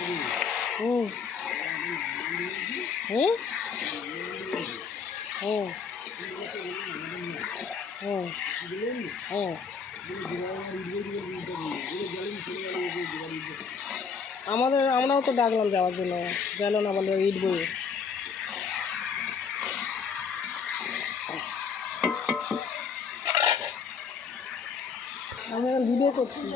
হুম হুম হুম হুম হুম আমরাও তো ডাকলাম যাওয়ার জন্য, গেল না, বলে ইট বইয়ে। আমি এখন ভিডিও করছি।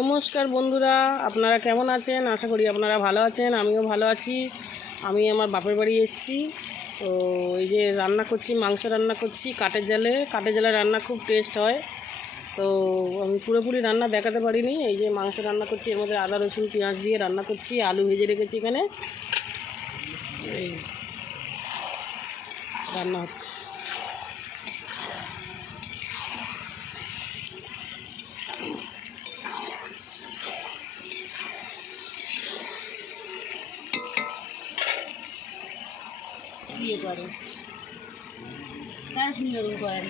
নমস্কার বন্ধুরা, আপনারা কেমন আছেন? আশা করি আপনারা ভালো আছেন, আমিও ভালো আছি। আমি আমার বাপের বাড়ি এসেছি। তো এই যে রান্না করছি, মাংস রান্না করছি কাঠের জালে রান্না খুব টেস্ট হয়। তো আমি পুরোপুরি রান্না দেখাতে পারিনি। এই যে মাংস রান্না করছি, এর মধ্যে আদা রসুন পেঁয়াজ দিয়ে রান্না করছি, আলু ভেজে রেখেছি এখানে, এই রান্না হচ্ছে। ইয়ে করে, তারা সুন্দর করেন।